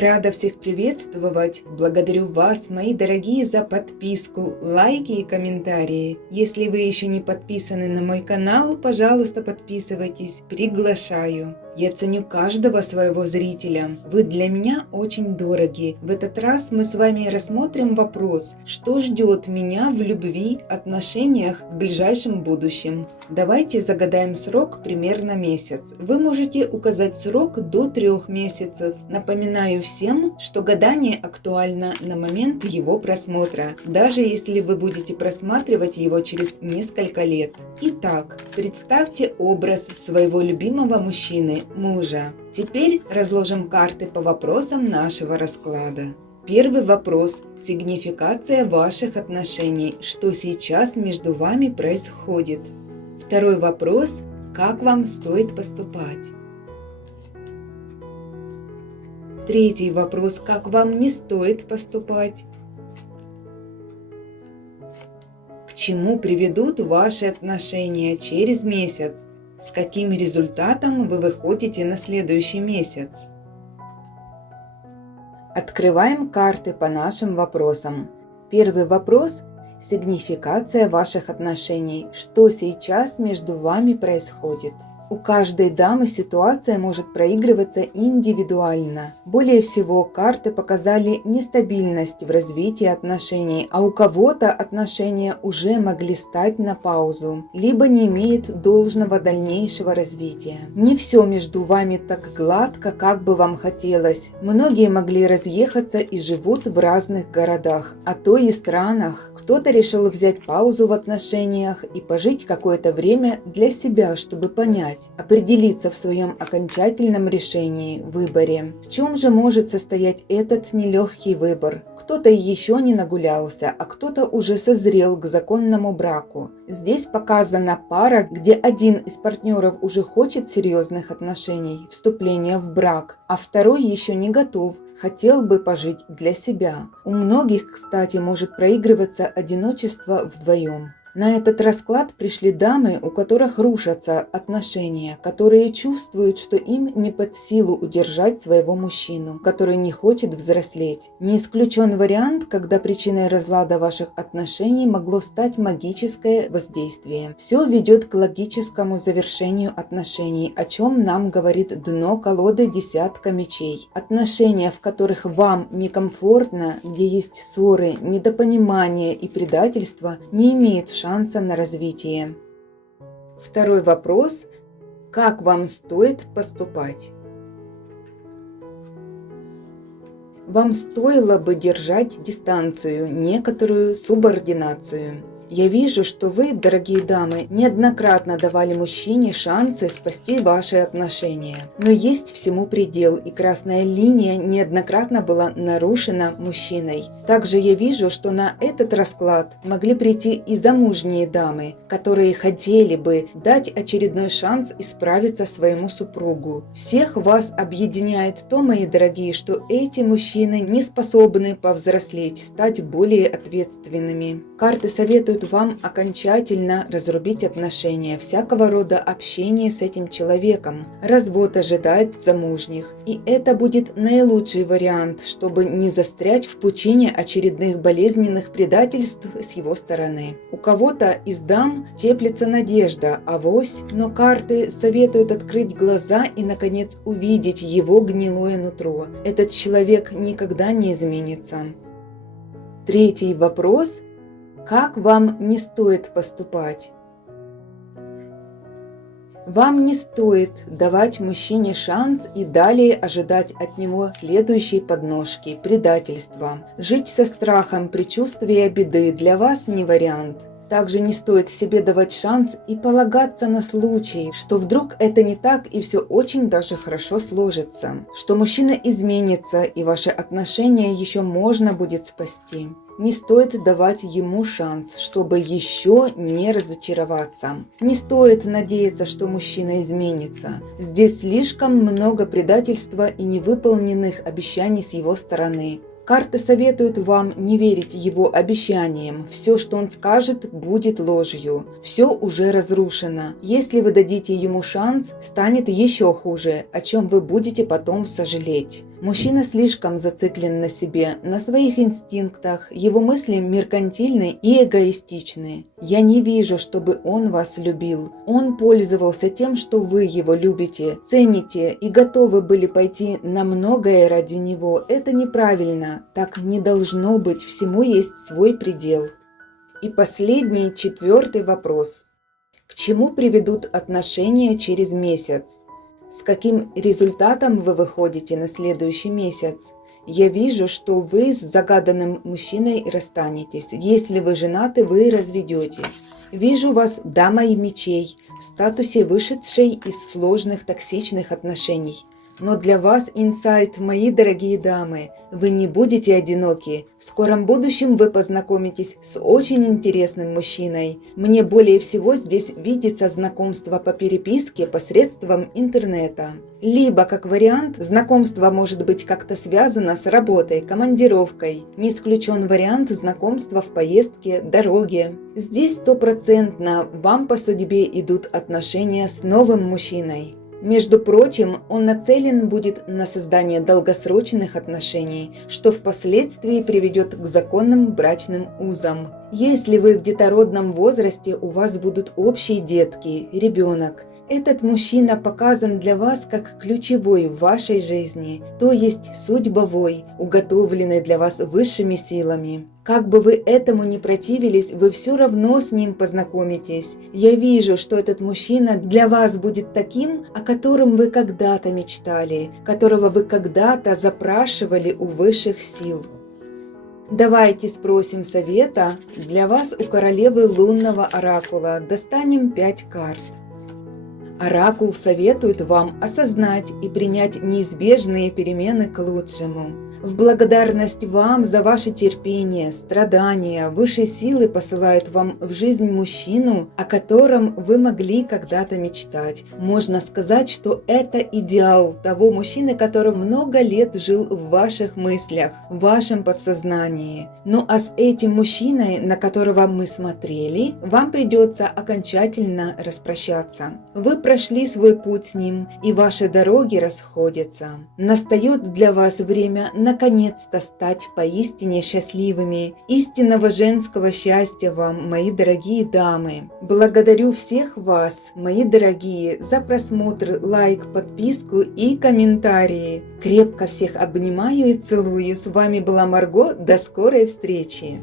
Рада всех приветствовать. Благодарю вас, мои дорогие, за подписку, лайки и комментарии. Если вы еще не подписаны на мой канал, пожалуйста, подписывайтесь. Приглашаю. Я ценю каждого своего зрителя. Вы для меня очень дороги. В этот раз мы с вами рассмотрим вопрос, что ждет меня в любви, отношениях в ближайшем будущем. Давайте загадаем срок примерно месяц. Вы можете указать срок до 3 месяцев. Напоминаю всем, что гадание актуально на момент его просмотра, даже если вы будете просматривать его через несколько лет. Итак, представьте образ своего любимого мужчины, мужа. Теперь разложим карты по вопросам нашего расклада. Первый вопрос – сигнификация ваших отношений, что сейчас между вами происходит. Второй вопрос – как вам стоит поступать. Третий вопрос – как вам не стоит поступать. К чему приведут ваши отношения через месяц? С каким результатом вы выходите на следующий месяц? Открываем карты по нашим вопросам. Первый вопрос – сигнификация ваших отношений. Что сейчас между вами происходит? У каждой дамы ситуация может проигрываться индивидуально. Более всего, карты показали нестабильность в развитии отношений, а у кого-то отношения уже могли стать на паузу, либо не имеют должного дальнейшего развития. Не все между вами так гладко, как бы вам хотелось. Многие могли разъехаться и живут в разных городах, а то и странах. Кто-то решил взять паузу в отношениях и пожить какое-то время для себя, чтобы понять, определиться в своем окончательном решении, выборе. В чем же может состоять этот нелегкий выбор? Кто-то еще не нагулялся, а кто-то уже созрел к законному браку. Здесь показана пара, где один из партнеров уже хочет серьезных отношений, вступления в брак, а второй еще не готов, хотел бы пожить для себя. У многих, кстати, может проигрываться одиночество вдвоем. На этот расклад пришли дамы, у которых рушатся отношения, которые чувствуют, что им не под силу удержать своего мужчину, который не хочет взрослеть. Не исключен вариант, когда причиной разлада ваших отношений могло стать магическое воздействие. Все ведет к логическому завершению отношений, о чем нам говорит дно колоды десятка мечей. Отношения, в которых вам некомфортно, где есть ссоры, недопонимание и предательство, не имеют шанса на развитие. Второй вопрос – как вам стоит поступать? Вам стоило бы держать дистанцию, некоторую субординацию. Я вижу, что вы, дорогие дамы, неоднократно давали мужчине шансы спасти ваши отношения. Но есть всему предел, и красная линия неоднократно была нарушена мужчиной. Также я вижу, что на этот расклад могли прийти и замужние дамы, которые хотели бы дать очередной шанс исправиться своему супругу. Всех вас объединяет то, мои дорогие, что эти мужчины не способны повзрослеть, стать более ответственными. Карты советуют вам окончательно разрубить отношения, всякого рода общение с этим человеком. Развод ожидает замужних, и это будет наилучший вариант, чтобы не застрять в пучине очередных болезненных предательств с его стороны. У кого-то из дам теплится надежда, авось, но карты советуют открыть глаза и, наконец, увидеть его гнилое нутро. Этот человек никогда не изменится. Третий вопрос – как вам не стоит поступать? Вам не стоит давать мужчине шанс и далее ожидать от него следующей подножки – предательства. Жить со страхом, предчувствия беды для вас не вариант. Также не стоит себе давать шанс и полагаться на случай, что вдруг это не так и все очень даже хорошо сложится, что мужчина изменится и ваши отношения еще можно будет спасти. Не стоит давать ему шанс, чтобы еще не разочароваться. Не стоит надеяться, что мужчина изменится. Здесь слишком много предательства и невыполненных обещаний с его стороны. Карты советуют вам не верить его обещаниям. Все, что он скажет, будет ложью. Все уже разрушено. Если вы дадите ему шанс, станет еще хуже, о чем вы будете потом сожалеть. Мужчина слишком зациклен на себе, на своих инстинктах, его мысли меркантильны и эгоистичны. Я не вижу, чтобы он вас любил. Он пользовался тем, что вы его любите, цените и готовы были пойти на многое ради него. Это неправильно, так не должно быть, всему есть свой предел. И последний, 4-й вопрос. К чему приведут отношения через месяц? С каким результатом вы выходите на следующий месяц? Я вижу, что вы с загаданным мужчиной расстанетесь. Если вы женаты, вы разведетесь. Вижу вас дамой мечей, в статусе вышедшей из сложных токсичных отношений. Но для вас инсайт, мои дорогие дамы, вы не будете одиноки. В скором будущем вы познакомитесь с очень интересным мужчиной. Мне более всего здесь видится знакомство по переписке посредством интернета. Либо, как вариант, знакомство может быть как-то связано с работой, командировкой. Не исключен вариант знакомства в поездке, дороге. Здесь 100% вам по судьбе идут отношения с новым мужчиной. Между прочим, он нацелен будет на создание долгосрочных отношений, что впоследствии приведет к законным брачным узам. Если вы в детородном возрасте, у вас будут общие детки, ребенок. Этот мужчина показан для вас как ключевой в вашей жизни, то есть судьбовой, уготовленный для вас высшими силами. Как бы вы этому ни противились, вы все равно с ним познакомитесь. Я вижу, что этот мужчина для вас будет таким, о котором вы когда-то мечтали, которого вы когда-то запрашивали у высших сил. Давайте спросим совета для вас у королевы лунного оракула. Достанем 5 карт. Оракул советует вам осознать и принять неизбежные перемены к лучшему. В благодарность вам за ваше терпение, страдания, высшие силы посылают вам в жизнь мужчину, о котором вы могли когда-то мечтать. Можно сказать, что это идеал того мужчины, который много лет жил в ваших мыслях, в вашем подсознании. Ну а с этим мужчиной, на которого мы смотрели, вам придется окончательно распрощаться. Вы прошли свой путь с ним, и ваши дороги расходятся. Настает для вас время наконец-то стать поистине счастливыми. Истинного женского счастья вам, мои дорогие дамы. Благодарю всех вас, мои дорогие, за просмотр, лайк, подписку и комментарии. Крепко всех обнимаю и целую. С вами была Марго. До скорой встречи!